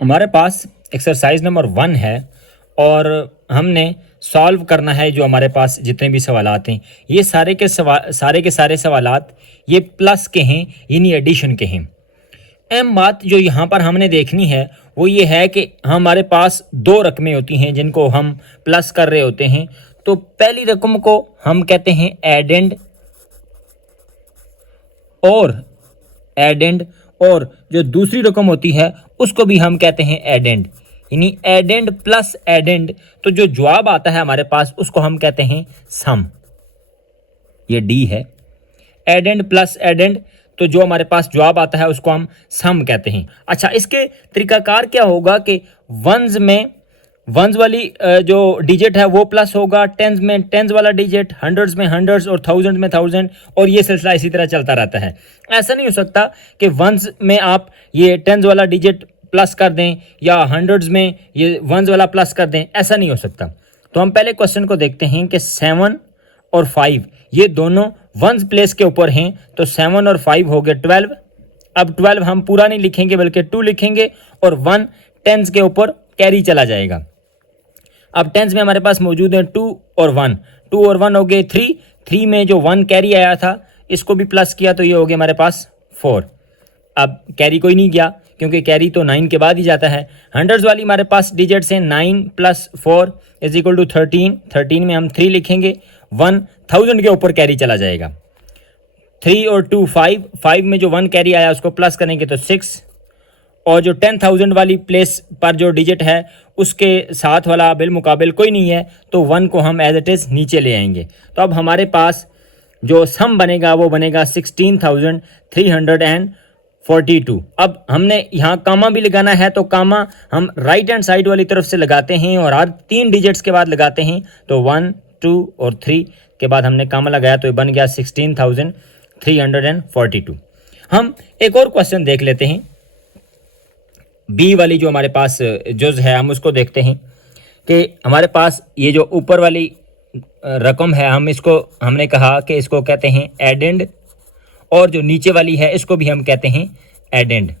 हमारे पास exercise number 1 है और हमने सॉल्व करना है जो हमारे पास जितने भी सवालात हैं। ये सारे के सारे सवालात ये प्लस के हैं, यानी एडिशन के हैं। अहम बात जो यहाँ पर हमने देखनी है वो ये है कि हमारे पास दो रकमें होती हैं जिनको हम प्लस कर रहे होते हैं। तो पहली रकम को हम कहते हैं एडेंड और जो दूसरी रकम होती है उसको भी हम कहते हैं एडेंड, यानी एडेंड प्लस एडेंड। तो जो जवाब आता है हमारे पास उसको हम कहते हैं सम। ये डी है, एडेंड प्लस एडेंड। तो जो हमारे पास जवाब आता है उसको हम सम कहते हैं। अच्छा, इसके तरीकाकार क्या होगा कि वंस वाली जो डिजिट है वो प्लस होगा, टेंस में टेंस वाला डिजिट, हंड्रेड्स में हंड्रेड्स और थाउजेंड में थाउजेंड, और ये सिलसिला इसी तरह चलता रहता है। ऐसा नहीं हो सकता कि वंस में आप ये टेंस वाला डिजिट प्लस कर दें या हंड्रेड्स में ये वंस वाला प्लस कर दें, ऐसा नहीं हो सकता। तो हम पहले क्वेश्चन को देखते हैं कि 7 और 5 ये दोनों वंस प्लेस के ऊपर हैं। तो 7 और 5 हो गए 12। अब 12 हम पूरा नहीं लिखेंगे बल्कि 2 लिखेंगे और 1 टेंस के ऊपर कैरी चला जाएगा। अब टेंस में हमारे पास मौजूद है 2 और 1, 2 और 1 हो गए 3 में जो 1 कैरी आया था इसको भी प्लस किया तो ये हो गया हमारे पास 4। अब कैरी कोई नहीं गया क्योंकि कैरी तो 9 के बाद ही जाता है। हंड्रेड्स वाली हमारे पास डिजिट्स हैं 9 + 4 = 13। 13 में हम 3 लिखेंगे, 1 1000 के ऊपर कैरी चला जाएगा। 3 और 2 5 में जो 1 कैरी आया उसको प्लस करेंगे तो 6, और जो 10,000 वाली प्लेस पर जो डिजिट है उसके साथ वाला बिलमुकाबिल कोई नहीं है तो 1 को हम एज इट इज़ नीचे ले आएंगे। तो अब हमारे पास जो सम बनेगा वो बनेगा 16,342। अब हमने यहाँ कामा भी लगाना है तो कामा हम राइट हैंड साइड वाली तरफ से लगाते हैं और हर 3 डिजिट्स के बाद लगाते हैं। तो 1 2 और 3 के बाद हमने कामा लगाया तो ये बन गया 16,342। हम एक और क्वेश्चन देख लेते हैं। बी वाली जो हमारे पास जुज़ है हम उसको देखते हैं कि हमारे पास ये जो ऊपर वाली रकम है हमने कहा कि इसको कहते हैं एडेंड, और जो नीचे वाली है इसको भी हम कहते हैं एडेंड,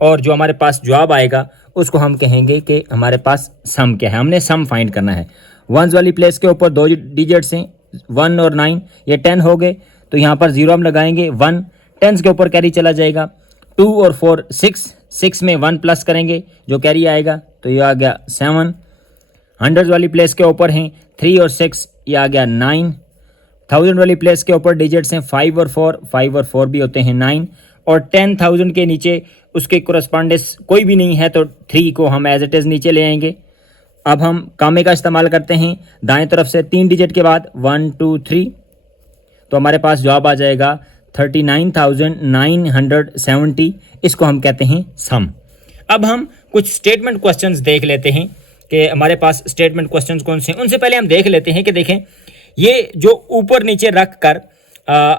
और जो हमारे पास जवाब आएगा उसको हम कहेंगे कि हमारे पास सम क्या है। हमने सम फाइंड करना है। वंस वाली प्लेस के ऊपर 2 डिजिट्स हैं 1 और 9, ये 10 हो गए तो यहाँ पर 0 हम लगाएंगे, 1 टेंस के ऊपर कैरी चला जाएगा। 2 और 4 6 में 1 प्लस करेंगे जो कैरी आएगा तो ये आ गया 7। हंड्रेड्स वाली प्लेस के ऊपर हैं 3 और 6, ये आ गया 9। 1000 वाली प्लेस के ऊपर डिजिट्स हैं 5 और 4 भी होते हैं 9, और 10,000 के नीचे उसके कोरस्पॉन्डेंस कोई भी नहीं है तो 3 को हम एज इट इज़ नीचे ले आएंगे। अब हम कामे का इस्तेमाल करते हैं दाएं तरफ से 3 डिजिट के बाद 1 2 3, तो हमारे पास जवाब आ जाएगा 39,970। इसको हम कहते हैं सम। अब हम कुछ स्टेटमेंट क्वेश्चंस देख लेते हैं कि हमारे पास स्टेटमेंट क्वेश्चंस कौन से हैं। उनसे पहले हम देख लेते हैं कि देखें ये जो ऊपर नीचे रख कर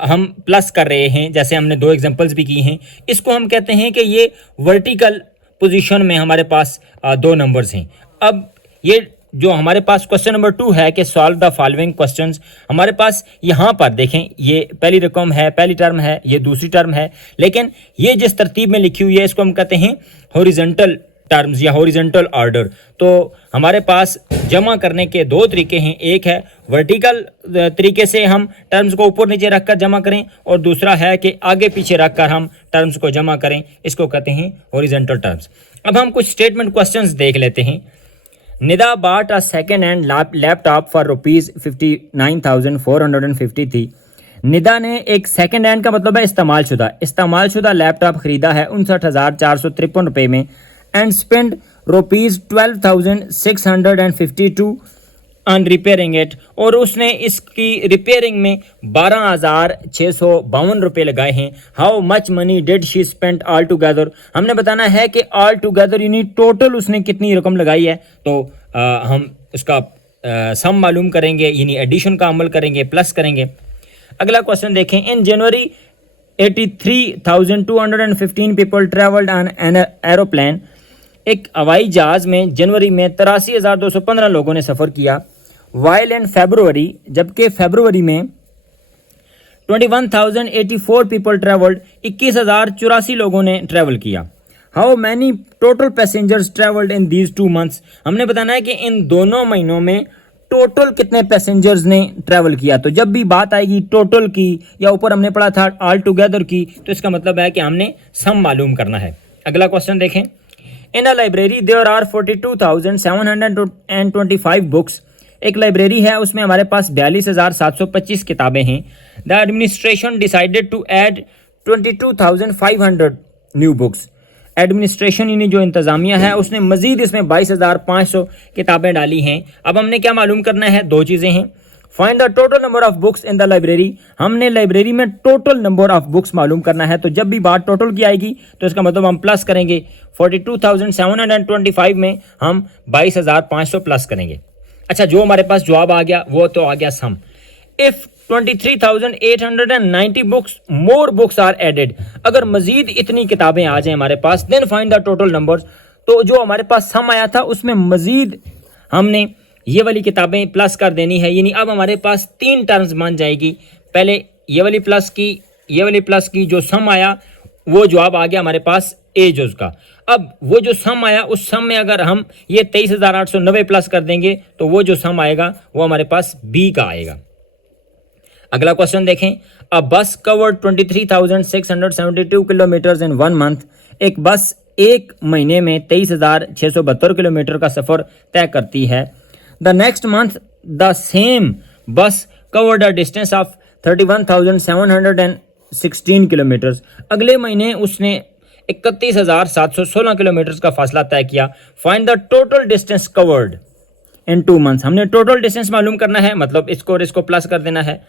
हम प्लस कर रहे हैं, जैसे हमने 2 एग्जांपल्स भी की हैं, इसको हम कहते हैं कि ये वर्टिकल पोजीशन में हमारे पास 2 नंबर्स हैं। अब ये जो हमारे पास क्वेश्चन नंबर 2 है कि सॉल्व द फॉलोइंग क्वेश्चंस, हमारे पास यहाँ पर देखें ये पहली रकम है, पहली टर्म है, ये दूसरी टर्म है, लेकिन ये जिस तरतीब में लिखी हुई है इसको हम कहते हैं हॉरिजॉन्टल टर्म्स या हॉरिजॉन्टल ऑर्डर। तो हमारे पास जमा करने के 2 तरीके हैं, एक है वर्टिकल तरीके से हम टर्म्स को ऊपर नीचे रखकर जमा करें, और दूसरा है कि आगे पीछे रखकर हम टर्म्स को जमा करें, इसको कहते हैं हॉरिजॉन्टल टर्म्स। अब हम कुछ स्टेटमेंट क्वेश्चंस देख लेते हैं। Nida bought a second hand laptop for ₹59,450 थी। निदा ने एक सेकंड हैंड का मतलब है इस्तेमाल शुदा लैपटॉप खरीदा है 59,453 रुपये में, and spend ₹12,652 on repairing it, और उसने इसकी रिपेयरिंग में 12,652 रुपये लगाए हैं। How much money did she spend all together, हमने बताना है कि ऑल टुगेदर यानी टोटल उसने कितनी रकम लगाई है। तो हम उसका सम मालूम करेंगे, यानी एडिशन का अमल करेंगे, प्लस करेंगे। अगला क्वेश्चन देखें। इन जनवरी 83,215 people travelled on an aeroplane, एक हवाई जहाज़ में जनवरी में 83,215 लोगों ने सफ़र किया। वाइल इन फेब्रुवरी, जबकि फरवरी में 21,084 पीपल ट्रेवल्ड, 21,084 लोगों ने ट्रैवल किया। How many total passengers travelled in these 2 months, हमने बताना है कि इन दोनों महीनों में टोटल कितने पैसेंजर्स ने ट्रैवल किया। तो जब भी बात आएगी टोटल की या ऊपर हमने पढ़ा था ऑल टुगेदर की, तो इसका मतलब है कि हमने सम मालूम करना है। अगला क्वेश्चन देखें। In a library there are 42,725 books, एक लाइब्रेरी है उसमें हमारे पास 42,725 किताबें हैं। The administration decided to add 22,500 new books, administration यानी जो इंतज़ामिया है उसने मजीद इसमें 22,500 किताबें डाली हैं। अब हमने क्या मालूम करना है, दो चीज़ें हैं। Find the total number of books in the library, हमने लाइब्रेरी में टोटल नंबर ऑफ बुक्स मालूम करना है। तो जब भी बात टोटल की आएगी तो इसका मतलब हम प्लस करेंगे, 42,725 में हम 22,500 प्लस करेंगे। अच्छा, जो हमारे पास जवाब आ गया वो तो आ गया sum. If 23,890 books more books are added, अगर मजीद इतनी किताबें आ जाएं हमारे पास, then find the total numbers, तो जो हमारे पास सम आया था उसमें मजीद हमने ये वाली किताबें प्लस कर देनी है। यानी अब हमारे पास 3 टर्म्स बन जाएगी। पहले ये वाली प्लस की जो सम आया वो जवाब आ गया हमारे पास ए जुज का। अब वो जो सम आया उस सम में अगर हम ये 23,890 प्लस कर देंगे तो वो जो सम आएगा वो हमारे पास बी का आएगा। अगला क्वेश्चन देखें। अ बस कवर्ड 23,672 किलोमीटर इन 1 month, एक बस एक महीने में 23,672 किलोमीटर का सफर तय करती है। The next month the same bus covered a distance of 31,716 kilometre, अगले महीने उसने 31,716 किलोमीटर का फासला तय किया। Find the total distance covered in 2 months, हमने टोटल डिस्टेंस मालूम करना है, मतलब इसको और इसको प्लस कर देना है।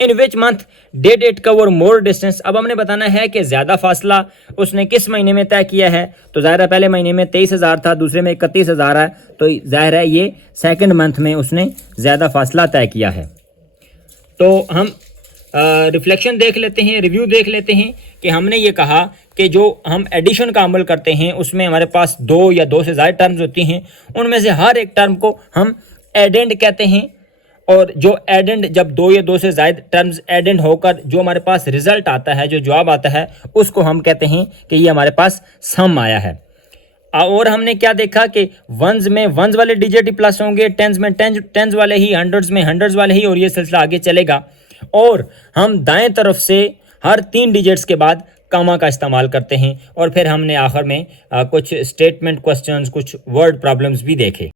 In which month did it cover more distance, अब हमने बताना है कि ज़्यादा फासला उसने किस महीने में तय किया है। तो ज़ाहिर है पहले महीने में 23,000 था, दूसरे में 31,000 है, तो ज़ाहिर है ये सेकंड मंथ में उसने ज़्यादा फासला तय किया है। तो हम रिफ्लेक्शन देख लेते हैं, रिव्यू देख लेते हैं कि हमने ये कहा कि जो हम एडिशन का अमल करते हैं उसमें हमारे पास 2 या 2 से ज़्यादा टर्म्स होती हैं, उनमें से हर एक टर्म को हम एडेंड कहते हैं। और जो एडेंड, जब 2 या 2 से ज़्यादा टर्म्स एडेंड होकर जो हमारे पास रिजल्ट आता है, जो जवाब आता है, उसको हम कहते हैं कि ये हमारे पास सम आया है। और हमने क्या देखा कि वंस में वंस वाले डिजिट ही प्लस होंगे, टेंस में टेंस वाले ही, हंड्रेड्स में हंड्रेड्स वाले ही, और ये सिलसिला आगे चलेगा। और हम दाएं तरफ से हर 3 डिजिट्स के बाद कामा का इस्तेमाल करते हैं। और फिर हमने आखिर में कुछ स्टेटमेंट क्वेश्चंस, कुछ वर्ड प्रॉब्लम्स भी देखे।